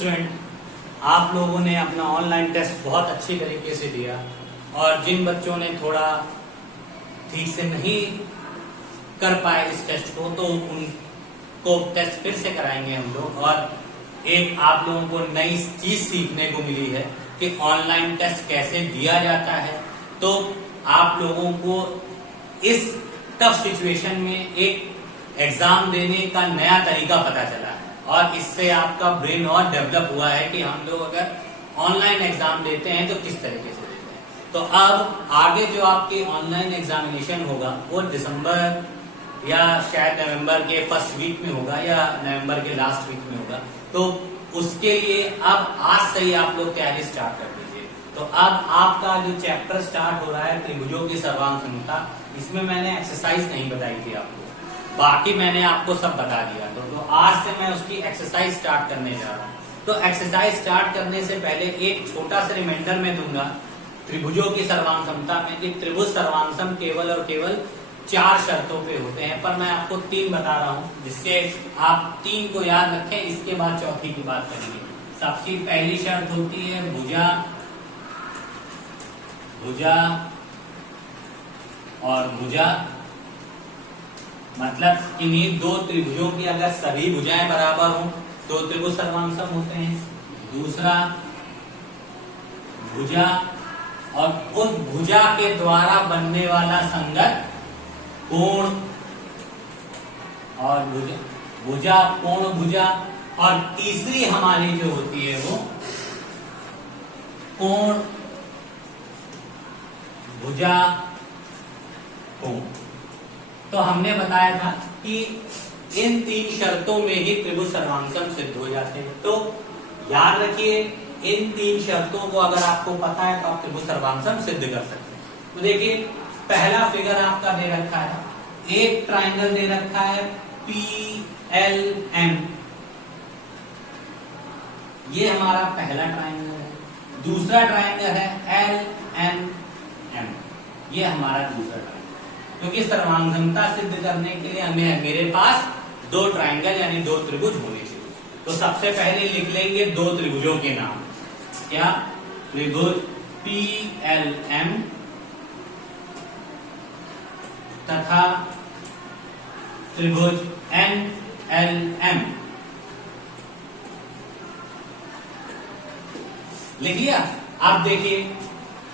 Student, आप लोगों ने अपना ऑनलाइन टेस्ट बहुत अच्छी तरीके से दिया और जिन बच्चों ने थोड़ा ठीक से नहीं कर पाए इस टेस्ट को, तो उनको टेस्ट फिर से कराएंगे हम लोग। और एक आप लोगों को नई चीज सीखने को मिली है कि ऑनलाइन टेस्ट कैसे दिया जाता है। तो आप लोगों को इस टफ सिचुएशन में एक एग्जाम देने का नया तरीका पता चला है और इससे आपका ब्रेन और डेवलप हुआ है कि हम लोग अगर ऑनलाइन एग्जाम देते हैं तो किस तरीके से देते हैं। तो अब आगे जो आपकी ऑनलाइन एग्जामिनेशन होगा वो दिसंबर या शायद नवंबर के फर्स्ट वीक में होगा या नवंबर के लास्ट वीक में होगा। तो उसके लिए अब आज से ही आप लोग तैयारी स्टार्ट कर दीजिए। तो अब आपका जो चैप्टर स्टार्ट हो रहा है त्रिभुजों की सर्वांग समता, इसमें मैंने एक्सरसाइज नहीं बताई थी आपको, बाकी मैंने आपको सब बता दिया। तो आज से मैं उसकी एक्सरसाइज स्टार्ट करने जा रहा हूँ। तो एक्सरसाइज स्टार्ट करने से पहले एक छोटा सा रिमाइंडर मैं दूंगा त्रिभुजों की सर्वांग समता में कि त्रिभुज सर्वांगसम केवल और केवल 4 शर्तों पे होते हैं, पर मैं आपको 3 बता रहा हूँ जिससे आप 3 को याद रखें। इसके बाद चौथी की बात करेंगे। सबसे पहली शर्त होती है भुजा भुजा और भुजा, मतलब इन्हीं 2 त्रिभुजों की अगर सभी भुजाएं बराबर हों तो त्रिभुज सर्वांगसम होते हैं। दूसरा भुजा और उस भुजा के द्वारा बनने वाला संगत कोण, और भुजा कोण भुजा, और तीसरी हमारी जो होती है वो कोण भुजा कोण। तो हमने बताया था कि इन 3 शर्तों में ही त्रिभुज सर्वांगसम सिद्ध हो जाते हैं। तो याद रखिए इन 3 शर्तों को अगर आपको पता है तो आप त्रिभुज सर्वांगसम सिद्ध कर सकते हैं। तो देखिए पहला फिगर आपका दे रखा है, एक ट्राइंगल दे रखा है PLM, ये हमारा पहला ट्राइंगल है। दूसरा ट्राइंगल है LMM, ये हमारा दूसरा ट्राइंगल। क्योंकि सर्वांगसमता सिद्ध करने के लिए हमें मेरे पास 2 ट्राइंगल यानी 2 त्रिभुज होने चाहिए। तो सबसे पहले लिख लेंगे 2 त्रिभुजों के नाम। क्या? त्रिभुज PLM तथा त्रिभुज NLM। लिख लिया? अब देखिए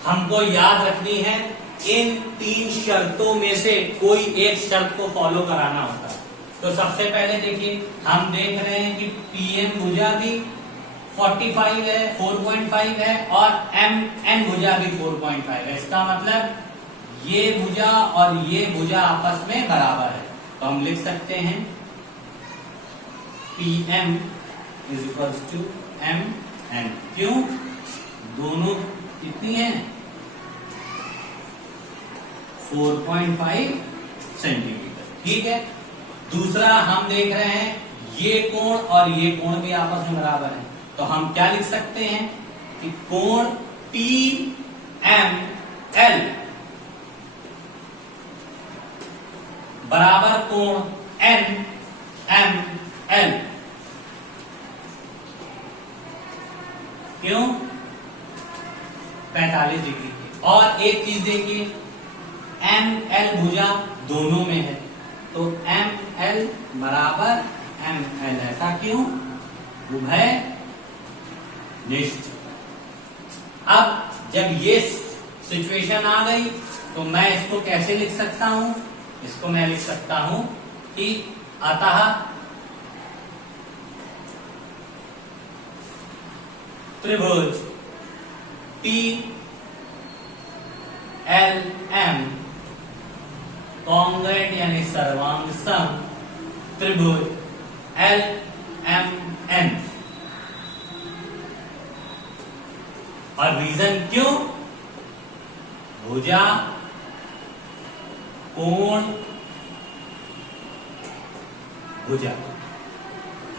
हमको याद रखनी है इन 3 शर्तों में से कोई एक शर्त को फॉलो कराना होता है। तो सबसे पहले देखिए हम देख रहे हैं कि PM भुजा भी 45 है, 4.5 है और MN भुजा भी 4.5 है। इसका मतलब ये भुजा और ये भुजा आपस में बराबर है। तो हम लिख सकते हैं PM = MN। क्यों? दोनों कितनी है? 4.5 सेंटीमीटर। ठीक है। दूसरा हम देख रहे हैं ये कोण और ये कोण भी आपस में बराबर है। तो हम क्या लिख सकते हैं कि कोण PML बराबर कोण NML। क्यों? 45 डिग्री। और एक चीज देखिए ML भुजा दोनों में है तो ML बराबर ML। ऐसा क्यों? उभय निष्ठ। अब जब ये सिचुएशन आ गई तो मैं इसको कैसे लिख सकता हूं? इसको मैं लिख सकता हूं कि अतः त्रिभुज PLM कॉन्ग्रेट यानी सर्वांगसम त्रिभुज LMN। और रीजन क्यों? भुजा कोण भुजा।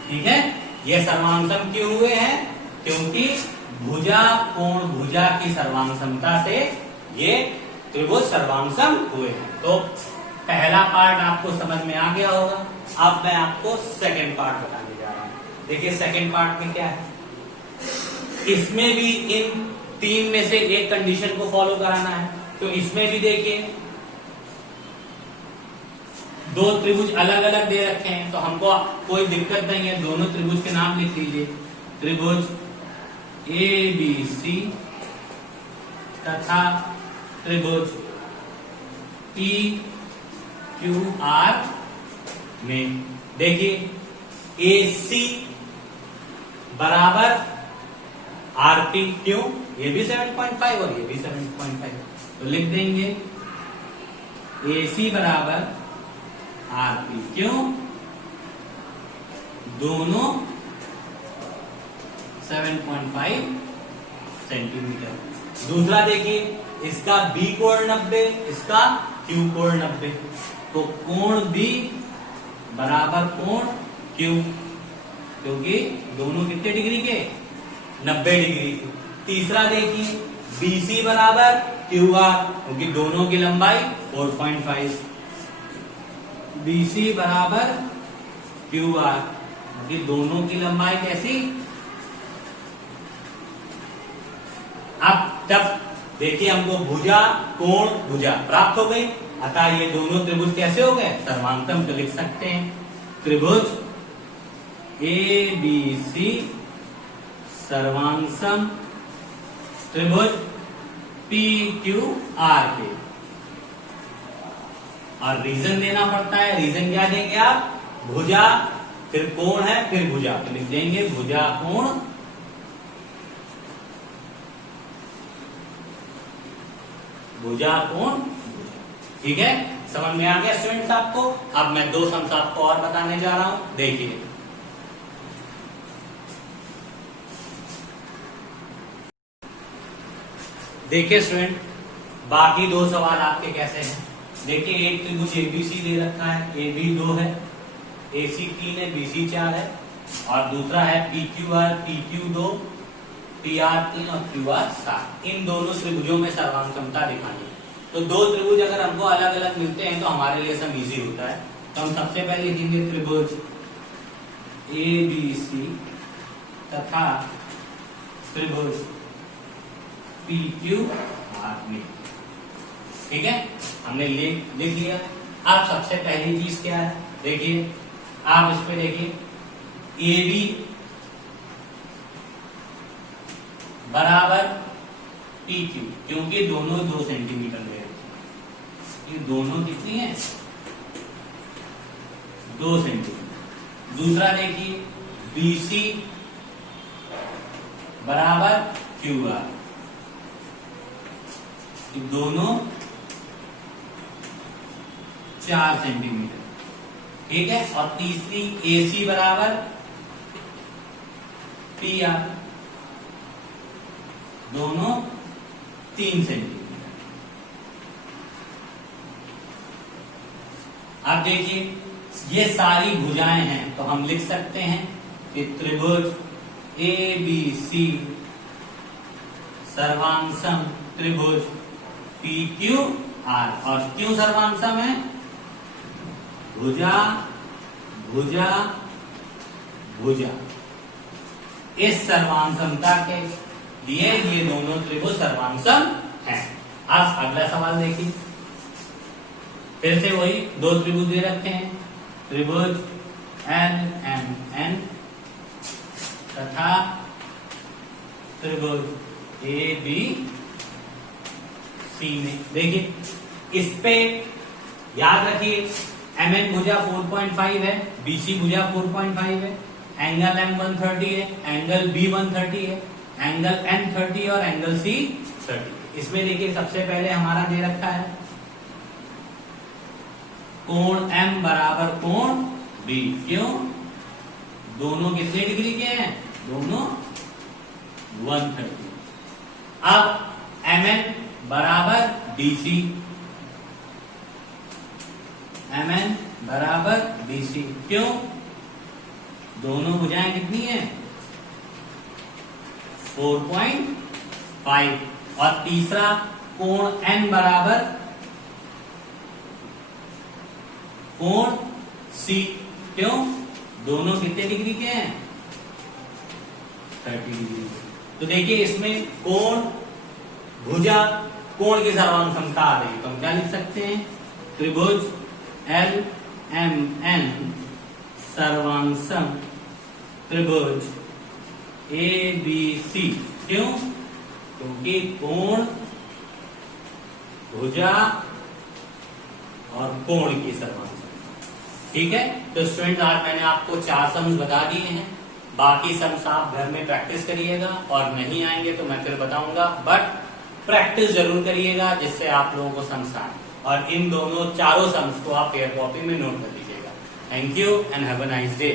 ठीक है। ये सर्वांगसम क्यों हुए हैं? क्योंकि भुजा कोण भुजा की सर्वांगसमता से ये त्रिभुज सर्वांगसम हुए हैं। तो पहला पार्ट आपको समझ में आ गया होगा। अब मैं आपको सेकंड पार्ट बताने जा रहा हूं। देखिए सेकंड पार्ट में क्या है। इसमें भी इन तीन में से एक कंडीशन को फॉलो कराना है। तो इसमें भी देखिए दो त्रिभुज अलग अलग दे रखे हैं, तो हमको कोई दिक्कत नहीं है, दोनों त्रिभुज के नाम लिख लीजिए। त्रिभुज ए बी सी तथा त्रिभुज पी क्यू आर में देखिए ए सी बराबर आर पी, क्यों? ये भी 7.5 और ये भी 7.5, तो लिख देंगे ए सी बराबर आर पी, क्यों? दोनों 7.5 सेंटीमीटर। दूसरा देखिए इसका बी कोण 90, इसका क्यू कोण 90, तो कोण बी बराबर कोण क्यू, क्योंकि दोनों कितने डिग्री के? 90 डिग्री के। तीसरा देखिए BC बराबर क्यू आर, क्योंकि दोनों की लंबाई 4.5, BC बराबर क्यू आर, क्योंकि दोनों की लंबाई कैसी? अब जब देखिए हमको भुजा कोण भुजा प्राप्त हो गई, अतः ये दोनों त्रिभुज कैसे हो गए? सर्वांगसम। तो लिख सकते हैं त्रिभुज ए बी सी सर्वांगसम त्रिभुज पी क्यू आर के। और रीजन देना पड़ता है, रीजन क्या देंगे आप? भुजा फिर कोण है फिर भुजा, तो लिख देंगे भुजा कोण भुजा कोण। ठीक है, समझ में आ गया स्टूडेंट्स आपको? अब मैं दो सम्स आपको और बताने जा रहा हूं, देखिए। देखिए स्टूडेंट, बाकी दो सवाल आपके कैसे हैं? देखिए एक त्रिभुज एबीसी दे रखा है, ए बी 2 है, AC 3 है, BC 4 है, और दूसरा है PQR, PQ 2, PR 3 और QR 7। इन दोनों त्रिभुजों में सर्वांगसमता दिखानी है। तो दो त्रिभुज अगर हमको अलग अलग मिलते हैं तो हमारे लिए सब इजी होता है। तो हम सबसे पहले लिखेंगे त्रिभुज ABC तथा त्रिभुज PQR में। ठीक है, हमने लिख लिया। अब सबसे पहली चीज क्या है? देखिए आप इस पे देखिए AB बराबर PQ, क्योंकि दोनों 2 सेंटीमीटर में, ये दोनों कितनी है? 2 सेंटीमीटर। दूसरा देखिए BC बराबर QR, दोनों 4 सेंटीमीटर। ठीक है, और तीसरी AC बराबर PR, दोनों 3 सेंटीमीटर। अब देखिए ये सारी भुजाएं हैं, तो हम लिख सकते हैं कि त्रिभुज ABC सर्वांगसम त्रिभुज PQR। और क्यों सर्वांगसम है? भुजा भुजा भुजा, इस सर्वांगसमता के लिए ये दोनों त्रिभुज सर्वांगसम हैं। अब अगला सवाल देखिए, फिर से वही दो त्रिभुज दे रखे हैं, त्रिभुज LMN तथा त्रिभुज ABC में। देखिए इस पे याद रखिए MN भुजा 4.5 है, BC भुजा 4.5 है, एंगल M 130 है, एंगल B 130 है, एंगल N 30 और एंगल C 30। इसमें देखिए सबसे पहले हमारा दे रखा है कोण M बराबर कोण B, क्यों? दोनों कितने डिग्री के हैं? दोनों 130। अब MN बराबर BC, MN बराबर BC, क्यों? दोनों भुजाएं कितनी है? 4.5। और तीसरा कोण N बराबर कोण C, क्यों? दोनों कितने डिग्री के हैं? 30 डिग्री। तो देखिए इसमें कोण, भुजा, कोण की सर्वांग समता आ रही है, तो हम क्या लिख सकते हैं, त्रिभुज एल एम एन सर्वांग सम त्रिभुज ए बी सी। क्यों? क्योंकि कोण, भुजा और कोण की सर्वांग समता। ठीक है, तो स्टूडेंट आज मैंने आपको 4 सम्स बता दिए हैं। बाकी सम्स आप घर में प्रैक्टिस करिएगा, और नहीं आएंगे तो मैं फिर बताऊंगा, बट प्रैक्टिस जरूर करिएगा जिससे आप लोगों को सम्स आए। और इन दोनों चारों सम्स को आप पेयर कॉपी में नोट कर लीजिएगा। Thank you and have a nice day.